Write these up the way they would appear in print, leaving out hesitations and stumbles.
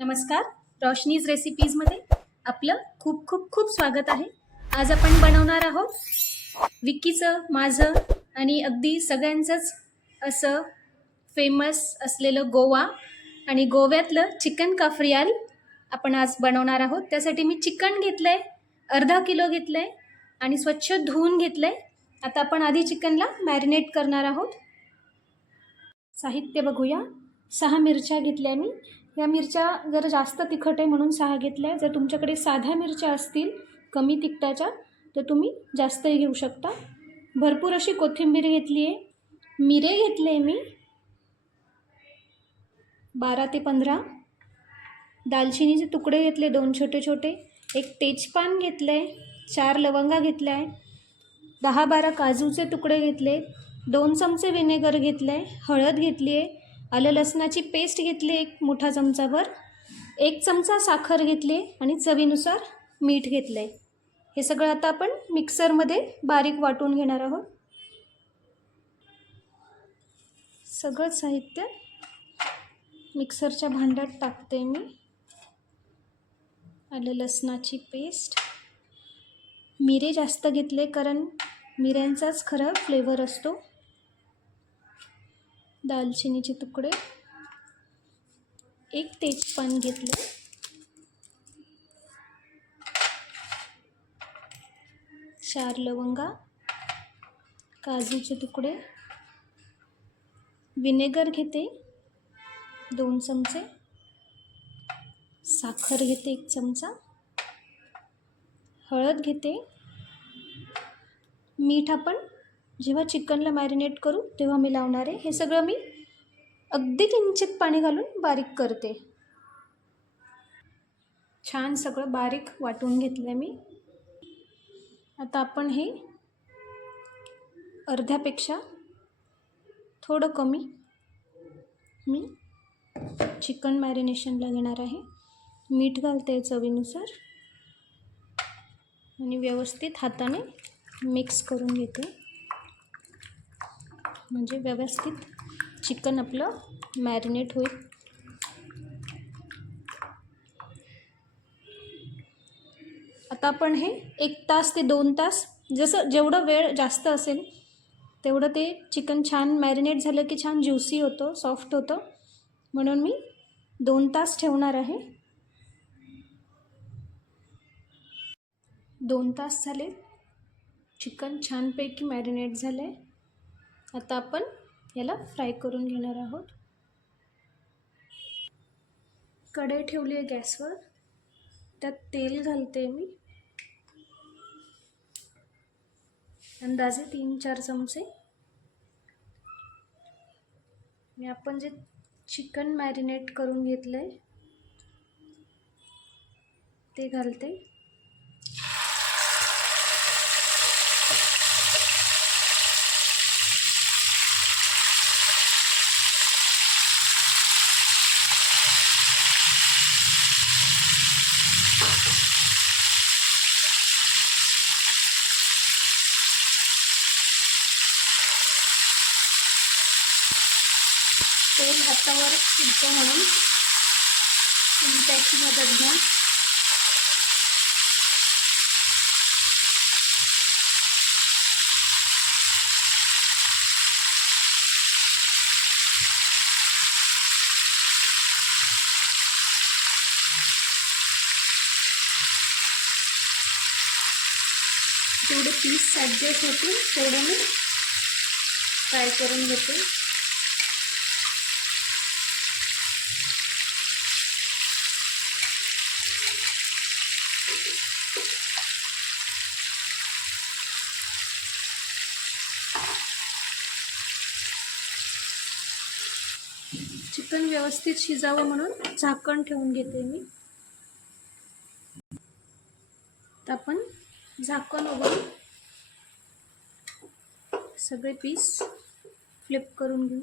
नमस्कार. रोशनीज रेसिपीजमध्ये आपलं खूप खूप खूप स्वागत आहे. आज आपण बनवणार आहोत विक्कीचं, माझं आणि अगदी सगळ्यांचंच असं फेमस असलेलं गोवा आणि गोव्यातलं चिकन काफ्रियाल आपण आज बनवणार आहोत. त्यासाठी मी चिकन घेतलं आहे, अर्धा किलो घेतलं आहे आणि स्वच्छ धुवून घेतलं आहे. आता आपण आधी चिकनला मॅरिनेट करणार आहोत. साहित्य बघूया. 6 मिरच्या घेतल्या मी. या मिरच्या जरा जास्त तिखट आहे म्हणून 6 घेतल्या. जर तुमच्याकडे साध्या मिरच्या असतील कमी तिखटाच्या तर तुम्ही जास्तही घेऊ शकता. भरपूर अशी कोथिंबीर घेतली आहे. मिरे घेतले मी 12 ते 15. दालचिनीचे तुकडे घेतले 2 छोटे छोटे. एक तेजपान घेतलं आहे. 4 लवंगा घेतल्या आहे. 10-12 काजूचे तुकडे घेतले. 2 चमचे विनेगर घेतलं आहे. हळद घेतली आहे. आलं लसणाची पेस्ट घेतली 1 मोठा चमचाभर. 1 चमचा साखर घेतली आणि चवीनुसार मीठ घेतलं आहे. हे सगळं आता आपण मिक्सरमध्ये बारीक वाटून घेणार आहोत. सगळं साहित्य मिक्सरच्या भांड्यात टाकते मी. आलं लसणाची पेस्ट. मिरे जास्त घेतले कारण मिऱ्यांचाच खरा फ्लेवर असतो. दालचिनीचे तुकडे. 1 तेजपान घेतले. 4 लवंगा. काजूचे तुकडे. विनेगर घेते 2 चमचे. साखर घेते 1 चमचा. हळद घेते. मीठ आपण जेव्हा चिकनला मॅरिनेट करू तेव्हा मी लावणार आहे. हे सगळं मी अगदी किंचित पाणी घालून बारीक करते. छान सगळं बारीक वाटून घेतलं मी. आता आपण हे अर्ध्यापेक्षा थोडं कमी मी चिकन मॅरिनेशनला घेणार आहे. मीठ घालते चवीनुसार आणि व्यवस्थित हाताने मिक्स करून घेते म्हणजे व्यवस्थित चिकन आपलं मॅरिनेट होईल. आता आपण हे 1 तास ते 2 तास जसं जेवढं वेळ जास्त असेल तेवढं ते चिकन छान मॅरिनेट झालं की छान ज्युसी होतं, सॉफ्ट होतं. म्हणून मी 2 तास ठेवणार आहे. 2 तास झाले. चिकन छानपैकी मॅरिनेट झालं आहे. आता आपण याला फ्राय करून घेणार आहोत. कढई ठेवली आहे गॅसवर. त्यात तेल घालते मी अंदाजे 3-4 चमचे. मी आपण जे चिकन मॅरिनेट करून घेतलं आहे ते घालते. तेल हातावर सुटतं म्हणून त्याची मदत घ्या. जेवढे पीस ॲडजस्ट होतील तेवढे मी फ्राय करून घेते. चिकन व्यवस्थित शिजावं म्हणून झाकण ठेवून घेते मी. तर आपण झाकण उघडून सगळे पीस फ्लिप करून घेऊ.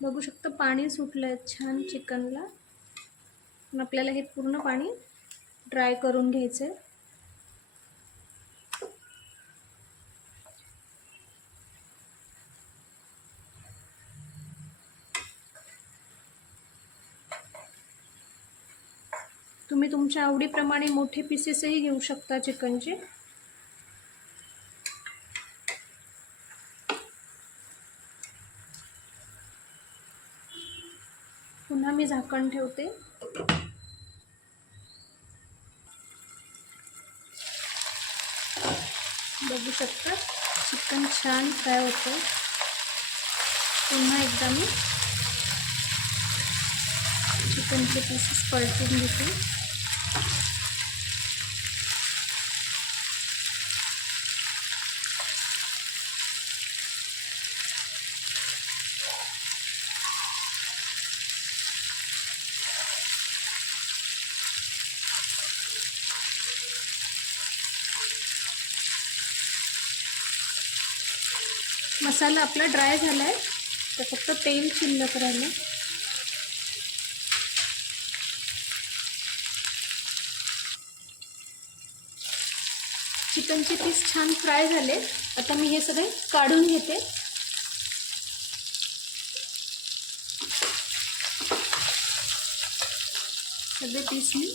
बघू शकता पाणी सुटलं आहे छान चिकनला. पण आपल्याला हे पूर्ण पाणी ड्राय करून घ्यायचं आहे. तुम्ही तुमच्या आवडीप्रमाणे मोठे पीसेसही घेऊ शकता चिकनचे. पुन्हा मी झाकण ठेवते. बघू शकता चिकन छान फ्राय होतं. पुन्हा एकदा मी चिकनचे पीसेस परतून घेते. मसाला आपला ड्राय झाला आहे, तर फक्त तेल शिल्लक राहिलं. चिकनचे पीस छान फ्राय झाले. आता मी हे सगळे काढून घेते. सगळे पीस मी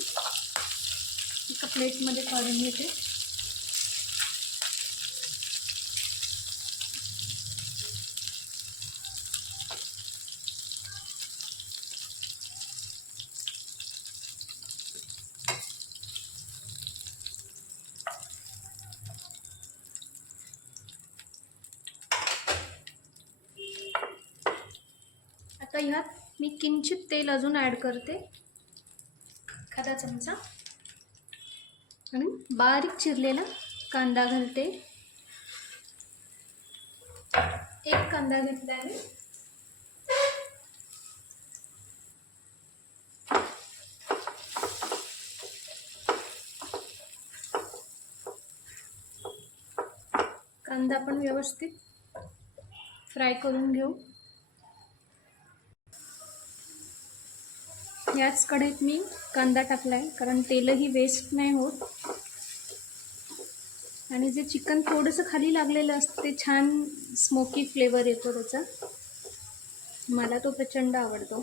एका प्लेटमध्ये काढून घेते. आता ह्यात मी किंचित तेल अजून ॲड करते, एखादा चमचा, आणि बारीक चिरलेला कांदा घालते. एक कांदा घेतला आहे. कांदा आपण व्यवस्थित फ्राय करून घेऊ. याच कढईत मी कांदा टाकलाय, कारण तेलही वेस्ट नाही होत. आणि जे चिकन थोडंसं खाली लागलेलं असतं ते छान स्मोकी फ्लेवर येतो त्याचा. मला तो प्रचंड आवडतो.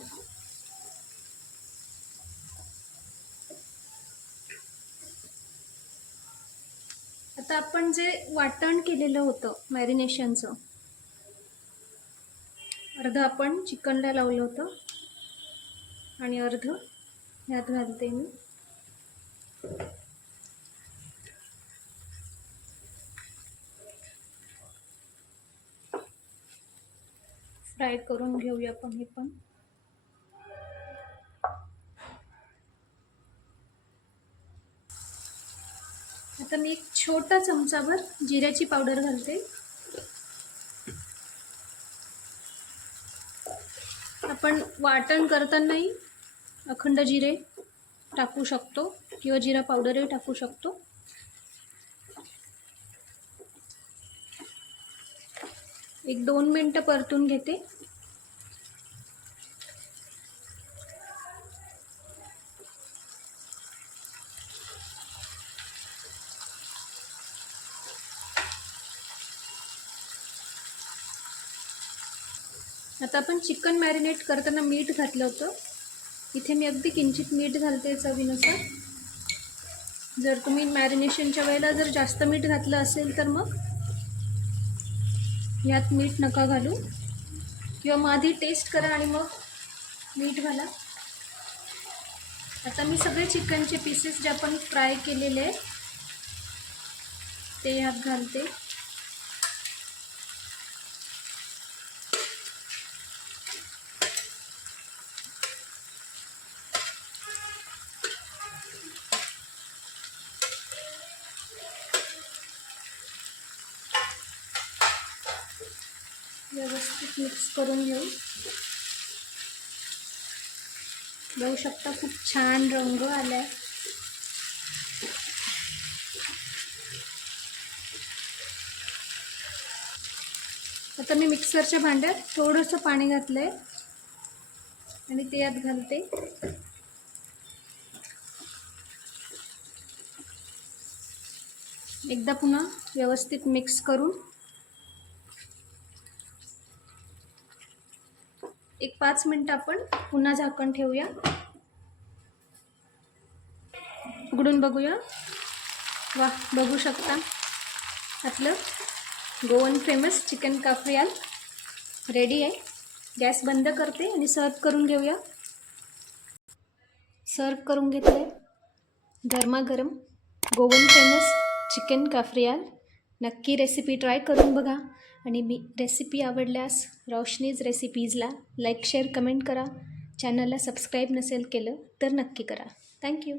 आता आपण जे वाटण केलेलं होतं मॅरिनेशनचं, अर्ध आपण चिकनला लावलं होतं आणि अर्ध ह्यात घालते मी. फ्राय करून घेऊया आपण हे पण. आता मी एक छोटा चमचाभर जिऱ्याची पावडर घालते. आपण वाटण करतानाही अखंड जिरे टाकू शकतो किंवा जिरा पावडरही टाकू शकतो. एक 2 मिनिटं परतून घेते. आता आपण चिकन मॅरिनेट करताना मीठ घातलं होतं. इथे मी अगदी किंचित मीठ घालते चवीनुसार. जर तुम्ही मॅरिनेशनच्या वेळेला जर जास्त मीठ घातलं असेल तर मग यात मीठ नका घालू, किंवा मग आधी टेस्ट करा आणि मग मीठ घाला. आता मी सगळे चिकनचे पीसेस जे आपण फ्राय केलेले आहेत ते यात घालते. व्यवस्थित मिक्स करून घेऊ. बघू शकता खूप छान रंग आलाय. आता मी मिक्सरच्या भांड्यात थोडंसं पाणी घातलंय आणि ते यात घालते. एकदा पुन्हा व्यवस्थित मिक्स करून एक 5 मिनिटं आपण पुन्हा झाकण ठेवूया. उघडून बघूया. वा, बघू शकता आपलं Goan famous chicken cafreal ready आहे. गॅस बंद करते आणि सर्व करून घेऊया. सर्व करून घेतले गरमागरम गोवन फेमस चिकन काफ्रियाल. नक्की रेसिपी ट्राय करून बघा आणि रेसिपी आवडल्यास रोशनीज रेसिपीजला लाईक शेअर कमेंट करा. चॅनलला सबस्क्राईब नसेल केलं तर नक्की करा. थँक्यू.